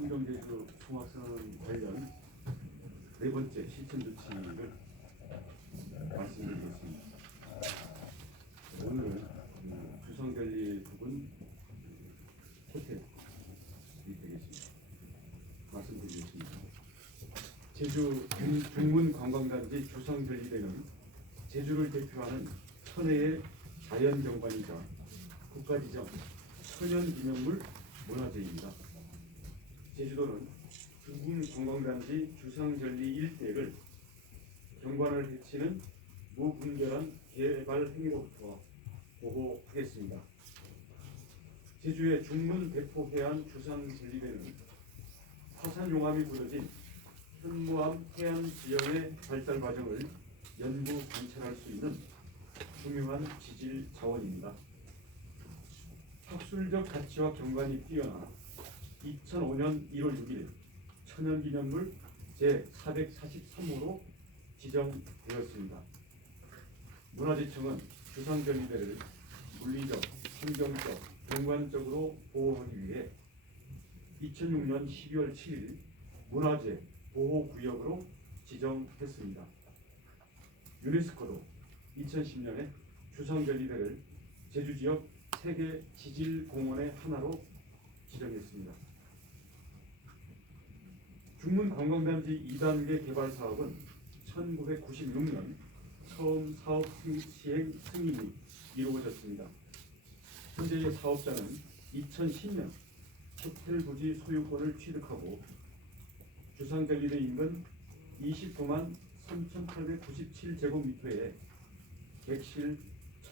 청정제주 통합선언 관련 네 번째 실천 조치를 말씀드리겠습니다. 오늘은 주성관리 부분 호텔이 되겠습니다. 말씀드리겠습니다. 제주 중문 관광단지 주성관리대는 제주를 대표하는 천혜의 자연경관이자 국가지정 천연기념물 문화재입니다. 제주도는 중문 관광단지 주상절리 일대를 경관을 해치는 무분별한 개발 행위로부터 보호하겠습니다. 제주의 중문 대포해안 주상절리대는 화산용암이 굳어진 현무암 해안 지형의 발달 과정을 연구 관찰할 수 있는 중요한 지질 자원입니다. 학술적 가치와 경관이 뛰어나 2005년 1월 6일 천연기념물 제443호로 지정되었습니다. 문화재청은 주상절리대를 물리적, 환경적, 경관적으로 보호하기 위해 2006년 12월 7일 문화재 보호구역으로 지정했습니다. 유네스코도 2010년에 주상절리대를 제주지역 세계 지질공원의 하나로 지정했습니다. 중문 관광단지 2단계 개발 사업은 1996년 처음 사업 시행 승인이 이루어졌습니다. 현재의 사업자는 2010년 호텔 부지 소유권을 취득하고 주상절리대 인근 29만 3,897제곱미터의 객실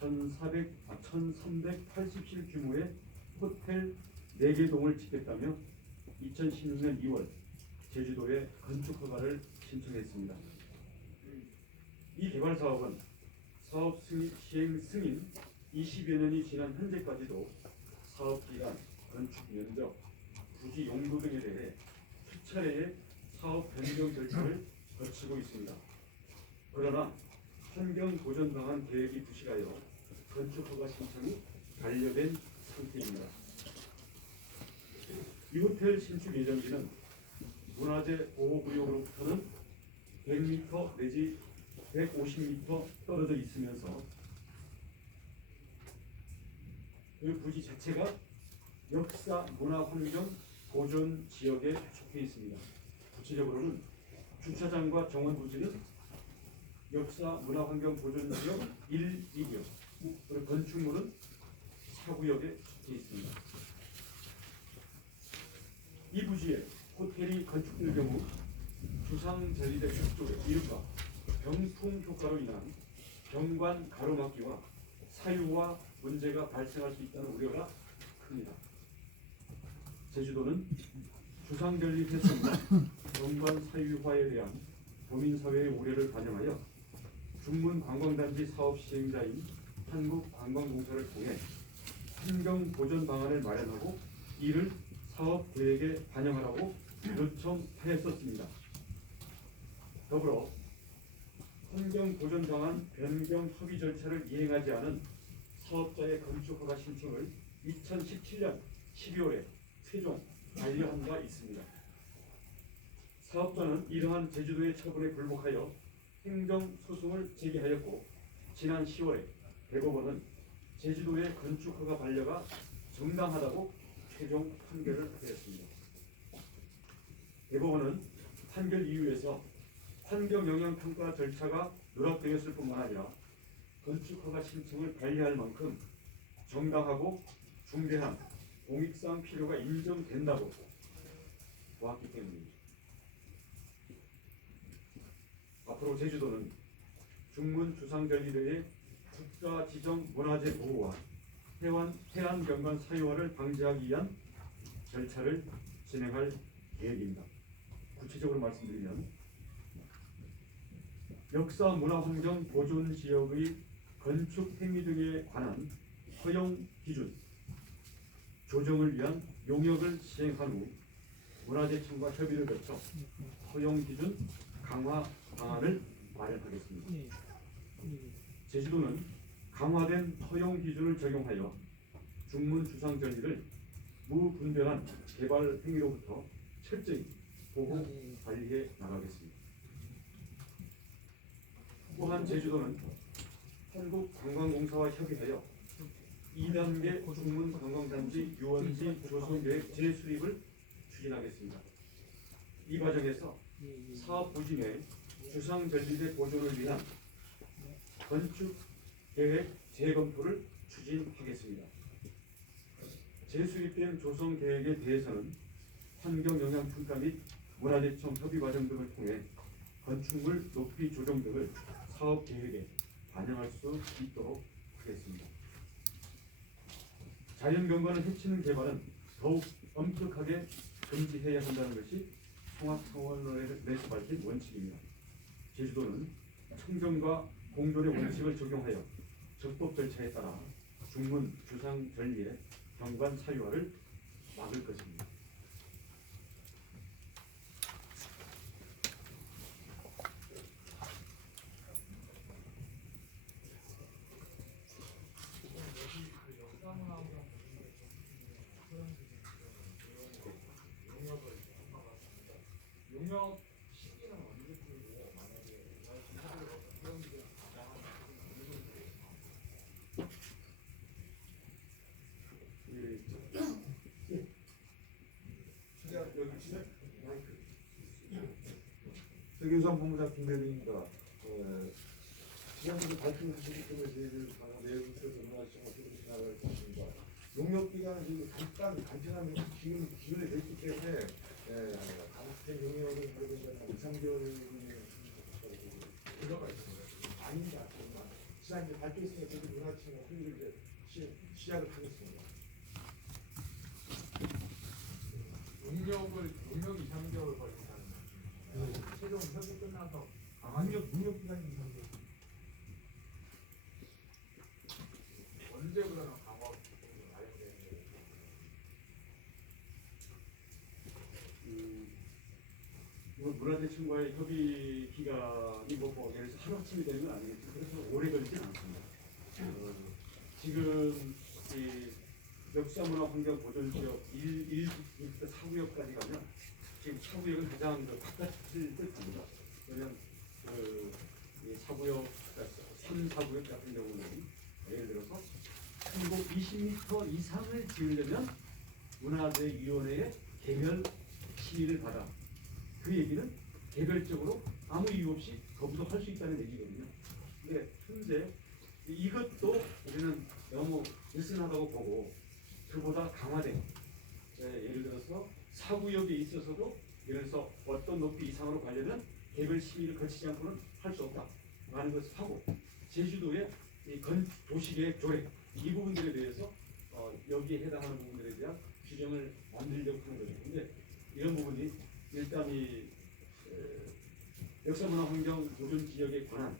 1,380실 규모의 호텔 4개 동을 짓겠다며 2016년 2월 제주도에 건축 허가를 신청했습니다. 이 개발 사업은 사업 시행 승인 20여 년이 지난 현재까지도 사업 기간, 건축 면적, 부지 용도 등에 대해 수차례의 사업 변경 절차를 거치고 있습니다. 그러나 환경 보전 방안 계획이 부실하여 건축 허가 신청이 반려된 상태입니다. 이 호텔 신축 예정지는 문화재 보호구역으로부터는 100m 내지 150m 떨어져 있으면서 그 부지 자체가 역사 문화환경 보존 지역에 속해 있습니다. 구체적으로는 주차장과 정원 부지는 역사 문화환경 보존 지역 1, 2구역, 그리고 건축물은 4구역에 속해 있습니다. 이 부지에 호텔이 건축될 경우 주상절리대 쪽에 이른바 병풍 효과로 인한 경관 가로막기와 사유화 문제가 발생할 수 있다는 우려가 큽니다. 제주도는 주상절리 훼손과 경관 사유화에 대한 도민사회의 우려를 반영하여 중문 관광단지 사업 시행자인 한국관광공사를 통해 환경 보전 방안을 마련하고 이를 사업 계획에 반영하라고 요청하였었습니다. 더불어 환경 보전 방안 변경 협의 절차를 이행하지 않은 사업자의 건축 허가 신청을 2017년 12월에 최종 반려한 바 있습니다. 사업자는 이러한 제주도의 처분에 불복하여 행정소송을 제기하였고 지난 10월에 대법원은 제주도의 건축 허가 반려가 정당하다고 최종 판결을 하였습니다. 대법원은 판결 이유에서 환경영향평가 절차가 누락되었을 뿐만 아니라 건축허가 신청을 반려할 만큼 정당하고 중대한 공익상 필요가 인정된다고 보았기 때문입니다. 앞으로 제주도는 중문 주상절리대의 국가지정 문화재 보호와 해안 경관 사유화를 방지하기 위한 절차를 진행할 계획입니다. 구체적으로 말씀드리면 역사 문화환경 보존 지역의 건축 행위 등에 관한 허용 기준 조정을 위한 용역을 시행한 후 문화재청과 협의를 거쳐 허용 기준 강화 방안을 마련하겠습니다. 제주도는 강화된 허용 기준을 적용하여 중문 주상절리를 무분별한 개발 행위로부터 철저히 보호 관리해 나가겠습니다. 또한 제주도는 한국관광공사와 협의하여 2단계 중문 관광단지 유원지 조성계획 재수립을 추진하겠습니다. 이 과정에서 사업 부지 내 주상전리대 보존을 위한 건축 계획 재검토를 추진하겠습니다. 재수립된 조성 계획에 대해서는 환경영향평가 및 문화재청 협의 과정 등을 통해 건축물 높이 조정 등을 사업 계획에 반영할 수 있도록 하겠습니다. 자연경관을 해치는 개발은 더욱 엄격하게 금지해야 한다는 것이 통합상원론에서 밝힌 원칙입니다. 제주도는 청정과 공존의 원칙을 적용하여 적법 절차에 따라 중문 주상 전리의 경관 사유화를 막을 것입니다. 용역 시기는 언제쯤이고 만약에 회원들이 가장한 세계유산 본부장 김대리입니다. 지난주에 발표하셨기 때문에 저희들 내부에서 문화시청과 계속 진행을 했습니다. 용역 기간은 지금 간편한 기준이 됐기 때문에 같은 용역을 그러면 2, 3개월 들어가 있습니다. 아닙니다. 지난주에 발표했으니까 저희 문화시청과 회의를 이제 시작을 하겠습니다. 용역이 3개월 걸린다는 말씀이시죠? 최종 협의 끝나서 용역 기간이 2, 3개월. 언제 그러면 강화 마련되는 거예요? 문화재청과의 협의 기간이 예를 들어서 하루아침이 되는 건 아니겠죠. 그래서 오래 걸리진 않습니다. 지금 이 역사문화환경보존지역 1부터 4구역까지 가면 지금 4구역은 가장 바깥을 뜻합니다. 왜냐하면 이 4구역, 3, 4구역 같은 경우는 예를 들어서 한국 20m 이상을 지으려면 문화재위원회의 개별 시의를 받아. 그 얘기는 개별적으로 아무 이유 없이 거부도 할 수 있다는 얘기거든요. 근데 현재 이것도 우리는 너무 느슨하다고 보고 그보다 강화된 예를 들어서 4구역에 있어서도 예를 들어서 어떤 높이 이상으로 가려면 개별 시의를 거치지 않고는 할 수 없다라는 것을 하고 제주도의 이 도시계획 조례 이 부분들에 대해서 여기에 해당하는 부분들에 대한 규정을 만들려고 하는 거죠. 근데 이런 부분이 일단 이 역사문화환경보존지역에 관한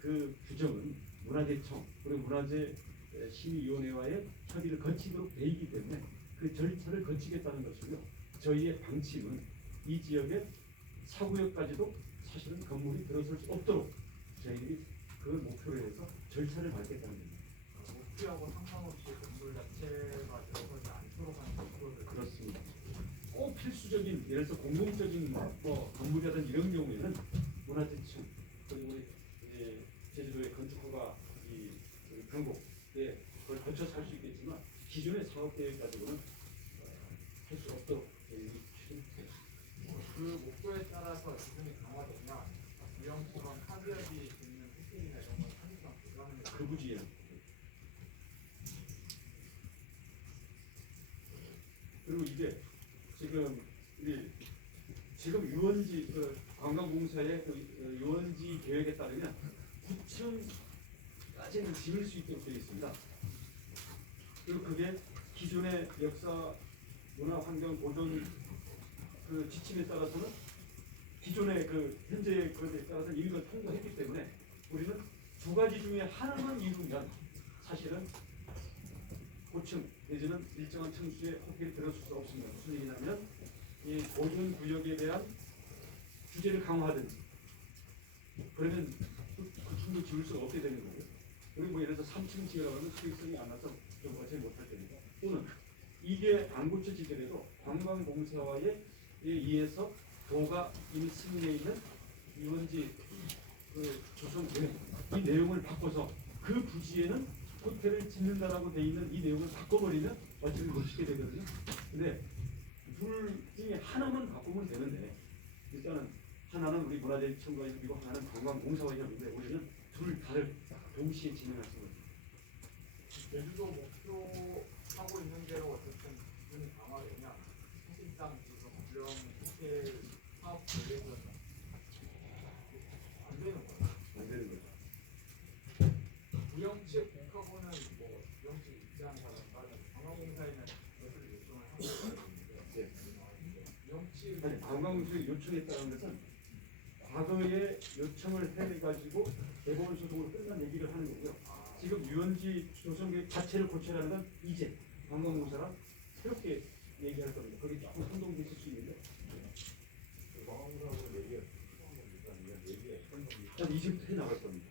그 규정은 문화재청 그리고 문화재심의위원회와의 협의를 거치도록 돼 있기 때문에 그 절차를 거치겠다는 것이고요. 저희의 방침은 이 지역의 4구역까지도 사실은 건물이 들어설 수 없도록 저희들이 그 목표로 해서 절차를 밟겠다는 겁니다. 목표하고 상관없이 건물 자체가 들어가지 않도록 하는 목표를 그렇습니다. 꼭 필수적인 예를 들어서 공공적인 건물이라든 이런 경우에는 문화재청 그리고 우리 제주도의 건축허가 이 강국에 그걸 거쳐서 할 수 있겠지만 기존의 사업계획 가지고는 할 수 없도록 저희들이 추진했습니다. 그 목표에 따라서 기준이 강화되면 위험포감 카드협이 있는 혜택이나 이런 건 사실상 불가능해요. 그 부지에 그리고 이게 지금 유원지 관광공사의 유원지 계획에 따르면 9층까지는 지을 수 있도록 되어 있습니다. 그리고 그게 기존의 역사 문화 환경 보존 그 지침에 따라서는 기존의 현재 그것에 따라서 이미 그걸 통과했기 때문에 우리는 두 가지 중에 하나만 이루면 사실은 고층 내지는 일정한 층수의 호텔이 들어설 수 없습니다. 무슨 얘기냐면 이 보존 구역에 대한 규제를 강화하든지 그러면 그 층도 지을 수가 없게 되는 거고요. 그리고 예를 들어서 3층 지으라고 하면 수익성이 안 나서 좀 거치 못할 테니까 또는 이게 안 고쳐지더라도 관광공사와의 의해서 도가 이미 승인해 있는 유원지 그 조성된 이 내용을 바꿔서 그 부지에는 호텔을 짓는다라고 돼 있는 이 내용을 바꿔버리면 어차피 못 짓게 되거든요. 근데 둘 중에 하나만 바꾸면 되는데 일단은 하나는 우리 문화재청과 협의고 하나는 관광공사와 협의인데 우리는 둘 다를 동시에 진행할 수가 있습니다. 제주도 목표하고 있는 대로 어쨌든 기준이 강화되면 사실상 지금 구령 호텔 사업 계획은 안 되는 거예요. 안 되는 거죠. 구령지의 국하고는 뭐 구령지 입장이라든가 관광공사에는 것을 요청을 하고 있는데 구령지 아니, 관광공사에 요청했다는 것은 과거에 요청을 해가지고 대법원 소송으로 끝난 얘기를 하는 거고요. 지금 유원지 조성계획 자체를 고쳐라는 건 이제 관광공사랑 새롭게 얘기할 겁니다. 거기 조금 혼동됐을 수 있는데 방황사하고 얘기가 일단 얘기가 일단 이제부터 해 나갈 겁니다.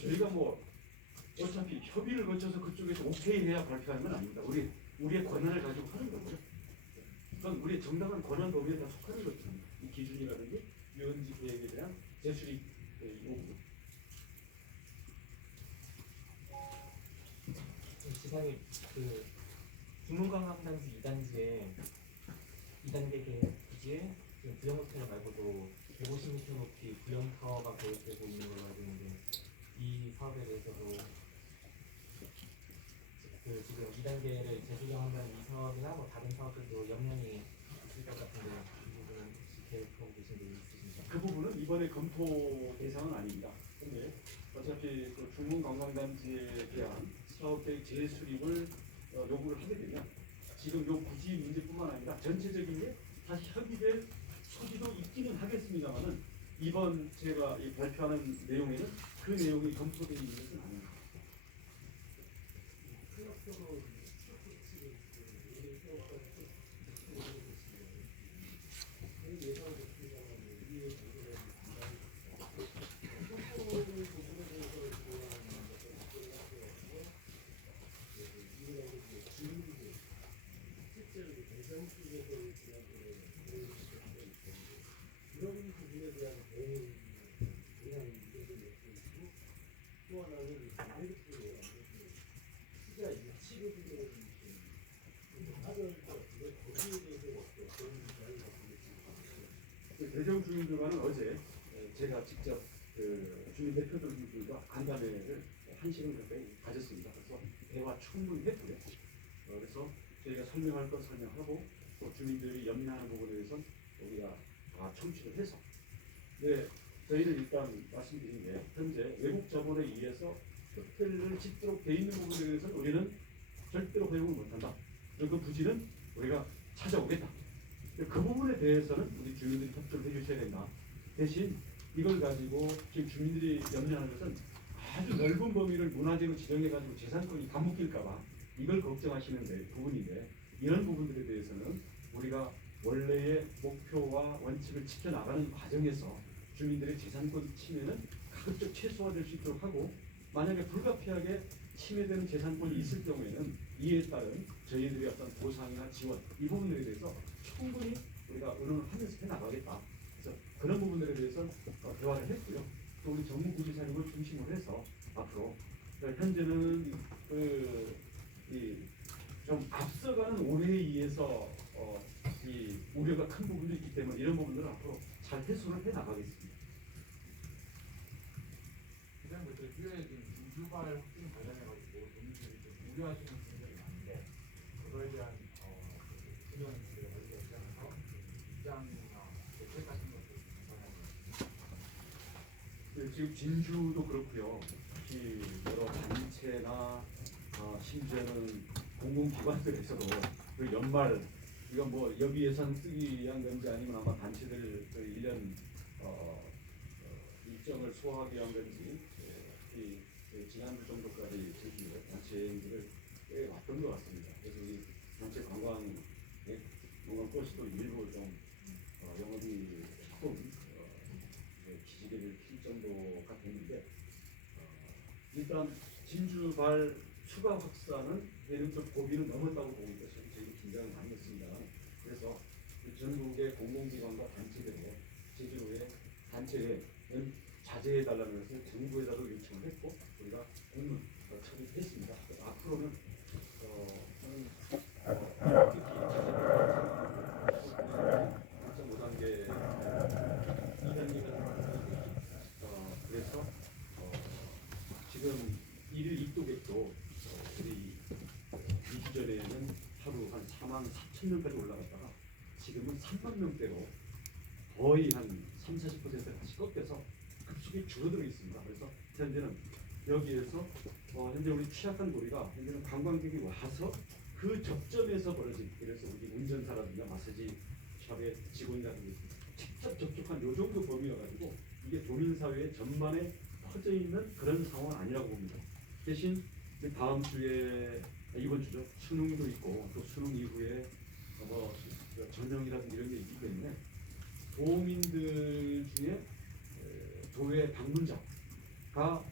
저희가 뭐 어차피 협의를 거쳐서 그쪽에서 오케이 해야 발표하는 건 아닙니다. 우리의 권한을 가지고 하는 거고요. 그건 우리의 정당한 권한 범위에 다 속하는 것입니다. 이 기준이라든지 유원지 계획에 대한 제출이 이거고요. 지상에 그 주문관광단지 2단지에 2단계 계획 부지에 지금 구형 호텔 말고도 150m 높이 구형 타워가 계획되고 있는 걸로 알고 있는데 이 사업에 대해서도 그 지금 2단계를 재조정한다는 이 사업이나 뭐 다른 사업들도 영향이 있을 것 같은데 이 부분은 혹시 계획하고 계신 게 있으신가요? 그 부분은 이번에 검토 대상은 아닙니다. 근데 어차피 그 중문관광단지에 대한 사업계획 재수립을 요구를 하게 되면 지금 요 부지 문제뿐만 아니라 전체적인 게 다시 협의될 소지도 있기는 하겠습니다만은 이번 제가 이 발표하는 내용에는 그 내용이 검토되어 있는 것은 아닙니다. 이런 부분에 대한 대응이 그냥 이것을 얘기했고 또 하나는 메리트를 투자 유치를 하는 거기에 대해서 어떤 이야기를 갖고 계십니까? 대전 주민들과는 어제 제가 직접 그 주민 대표들과 간담회를 1시간 가까이 가졌습니다. 그래서 대화 충분히 했고요. 그래서 저희가 설명할 건 설명하고 또 주민들이 염려하는 부분에 대해서 우리가 다 청취를 해서 저희는 일단 말씀드린 게 현재 외국 자본에 의해서 호텔을 짓도록 돼 있는 부분에 대해서는 우리는 절대로 허용을 못한다. 그리고 그 부지는 우리가 찾아오겠다. 그 부분에 대해서는 우리 주민들이 협조를 해주셔야 된다. 대신 이걸 가지고 지금 주민들이 염려하는 것은 아주 넓은 범위를 문화재로 지정해가지고 재산권이 다 묶일까봐 이걸 걱정하시는 부분인데 이런 부분들에 대해서는 우리가 원래의 목표와 원칙을 지켜나가는 과정에서 주민들의 재산권 침해는 가급적 최소화될 수 있도록 하고 만약에 불가피하게 침해되는 재산권이 있을 경우에는 이에 따른 저희들의 어떤 보상이나 지원 이 부분들에 대해서 충분히 우리가 의논을 하면서 해나가겠다. 그래서 그런 부분들에 대해서 대화를 했고요. 또 우리 정무부지사님을 중심으로 해서 앞으로 현재는 좀 앞서가는 오해에 의해서 이 우려가 큰 부분도 있기 때문에 이런 부분들은 앞으로 잘 해소를 해 나가겠습니다. 그냥 그 제주에 지금 인주발 확진 관련해가지고 국민들이 좀 우려하시는 분들이 많은데 그거에 대한 수면들을 얘기하면서 입장이나 대책 같은 것들 궁금합니다. 지금 진주도 그렇고요. 특히 여러 단체나 심지어는 공공기관들에서도 그 연말 이건 뭐 여비 예산 쓰기 위한 건지 아니면 아마 단체들 그 1년 일정을 소화하기 위한 건지 지난주 정도까지 제주에 단체들을 꽤 왔던 것 같습니다. 그래서 이 단체 관광버스도 일부 좀 영업이 조금 기지개를 필 정도가 됐는데 일단 진주발 추가 확산은 얘는 좀 고비는 넘었다고 보고 있어요. 저희도 긴장을 많이 했습니다. 그래서 그 전국의 공공기관과 단체들에 제주도의 단체에 자제해달라는 것을 정부에다도 요청을 했고 우리가 공문 처리했습니다. 앞으로는 특히 1.5단계 2단계가 그래서 지금 1일 입도객도 우리 2주 전에는 하루 한 4만 4천 명까지 올라갔다가 지금은 3만 명대로 거의 한 30-40%가 다시 꺾여서 급속히 줄어들어 있습니다. 그래서 현재는 여기에서 현재 우리 취약한 고리가 현재는 관광객이 와서 그 접점에서 벌어진 그래서 우리 운전사라든가 마사지 샵의 직원이라든지 직접 접촉한 요 정도 범위여가지고 이게 도민사회 전반에 퍼져 있는 그런 상황은 아니라고 봅니다. 대신 다음 주에 이번 주죠 수능도 있고 또 수능 이후에 전형이라든지 이런 게 있기 때문에 도민들 중에 도의 방문자가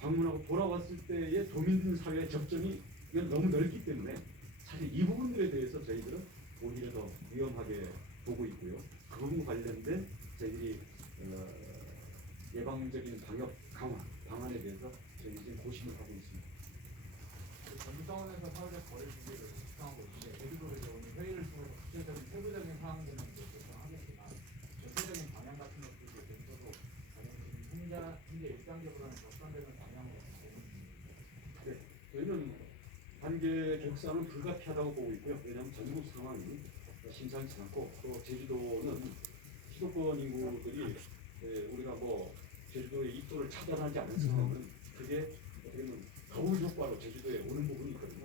방문하고 돌아왔을 때의 도민 사회의 접점이 이건 너무 넓기 때문에 사실 이 부분들에 대해서 저희들은 오히려 더 위험하게 보고 있고요. 그 부분 관련된 저희들이 예방적인 방역 강화 방안에 대해서 저희들이 지금 고심을 하고 있습니다. 전성원에서 사회적 거리 두기를 구상하고 있는데 제주도에서 오늘 회의를 통해서 구체적인 세부적인 사항들은 이제 결정하겠지만 전체적인 방향 같은 것들이 있어도 현재 1단계보다는 격상되는 방향으로 보고 있습니다. 네, 저희는 단계 격상은 불가피하다고 보고 있고요. 왜냐하면 전국 상황이 심상치 않고 또 제주도는 수도권 인구들이 우리가 제주도의 입도를 차단하지 않은 상황은 그게 어떻게 보면 거울 효과로 제주도에 오는 부분이 있거든요.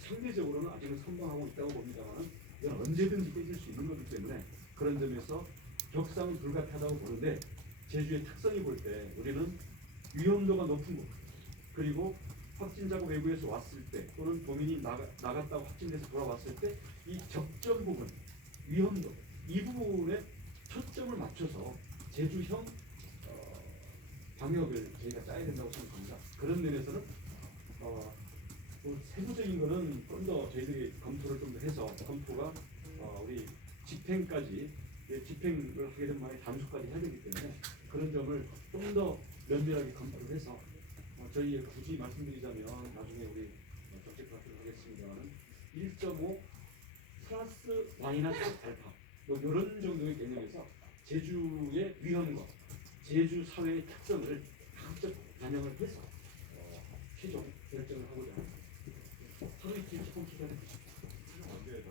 상대적으로는 아직은 선방하고 있다고 봅니다만 이건 언제든지 깨질 수 있는 거기 때문에 그런 점에서 격상은 불가피하다고 보는데 제주의 특성이 볼 때 우리는 위험도가 높은 곳 그리고 확진자가 외부에서 왔을 때 또는 도민이 나갔다고 확진돼서 돌아왔을 때 이 접점 부분 위험도 이 부분에 초점을 맞춰서 제주형 방역을 저희가 짜야 된다고 생각합니다. 그런 면에서는 세부적인 거는 좀 더 저희들이 검토를 좀 더 해서 검토가 우리 집행까지 집행을 하게 되면 많이 단속까지 해야 되기 때문에 그런 점을 좀 더 면밀하게 검토를 해서 저희 굳이 말씀드리자면 나중에 우리 정책 발표를 하겠습니다만 1.5 플러스 마이너스 알파 이런 정도의 개념에서 제주의 위험과 제주 사회의 특성을 가급적 반영을 해서 최종 결정을 하고자 합니다. 하루 이틀 조금 기간에 언제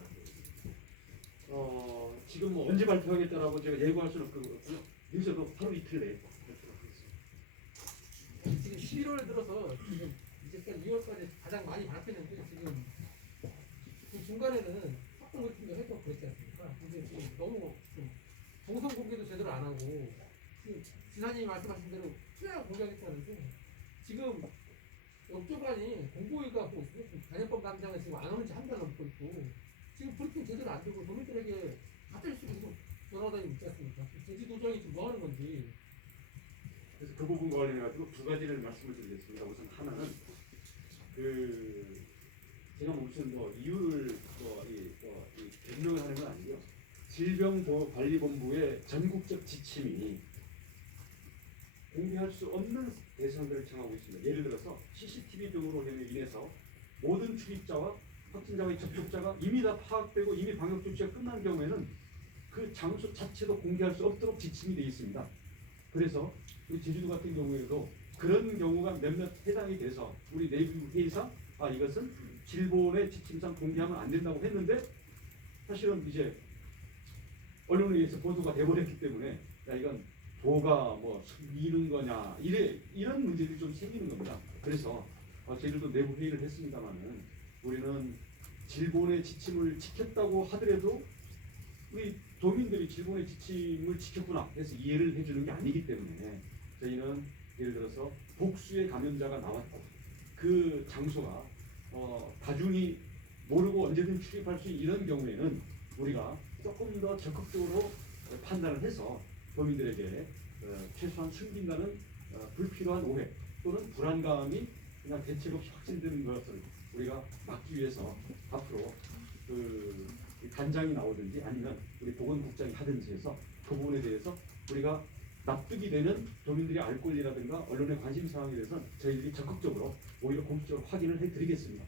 지금 언제 발표하겠다라고 제가 예고할 수는 없고요. 늦어도 하루 이틀 내에 발표를 하겠습니다. 지금 11월 들어서 지금 이제까지 2월까지 가장 많이 발표했는데 지금 그 중간에는 합동 미팅도 했고 그랬지 않습니까? 근데 지금 너무 좀 동선 공개도 제대로 안 하고 지금 지사님이 말씀하신 대로 투명한 공개하겠다는데 지금 역조반이 공보위가 하고 있어요. 단연법 담당은 지금 안 오는 지 한 달 넘고 있고 지금 브리핑 제대로 안 되고 도민들에게 가짜일 수도 계속 돌아다니고 있지 않습니까? 제주도정이 지금 뭐 하는 건지 그래서 그 부분 관련해가지고 두 가지를 말씀을 드리겠습니다. 우선 하나는 제가 무슨 이유를 변명을 하는 건 아니고요. 질병보건관리본부의 전국적 지침이 공개할 수 없는 대상들을 정하고 있습니다. 예를 들어서 CCTV 등으로 인해서 모든 출입자와 확진자와의 접촉자가 이미 다 파악되고 이미 방역 조치가 끝난 경우에는 그 장소 자체도 공개할 수 없도록 지침이 되어 있습니다. 그래서 우리 제주도 같은 경우에도 그런 경우가 몇몇 해당이 돼서 우리 내부 회의상 이것은 질본의 지침상 공개하면 안 된다고 했는데 사실은 이제 언론에 의해서 보도가 돼버렸기 때문에 이건 도가 미는 거냐 이런 문제들이 좀 생기는 겁니다. 그래서 저희들도 내부 회의를 했습니다만은 우리는 질본의 지침을 지켰다고 하더라도 우리 도민들이 질본의 지침을 지켰구나 해서 이해를 해주는 게 아니기 때문에 저희는 예를 들어서 복수의 감염자가 나왔다. 그 장소가 다중이 모르고 언제든 출입할 수 있는 이런 경우에는 우리가 조금 더 적극적으로 판단을 해서 도민들에게 최소한 숨긴다는 불필요한 오해 또는 불안감이 그냥 대책 없이 확진되는 것을 우리가 막기 위해서 앞으로 그 단장이 나오든지 아니면 우리 보건국장이 하든지 해서 그 부분에 대해서 우리가 납득이 되는 도민들이 알 권리라든가 언론의 관심 사항에 대해서는 저희들이 적극적으로 오히려 공식적으로 확인을 해드리겠습니다.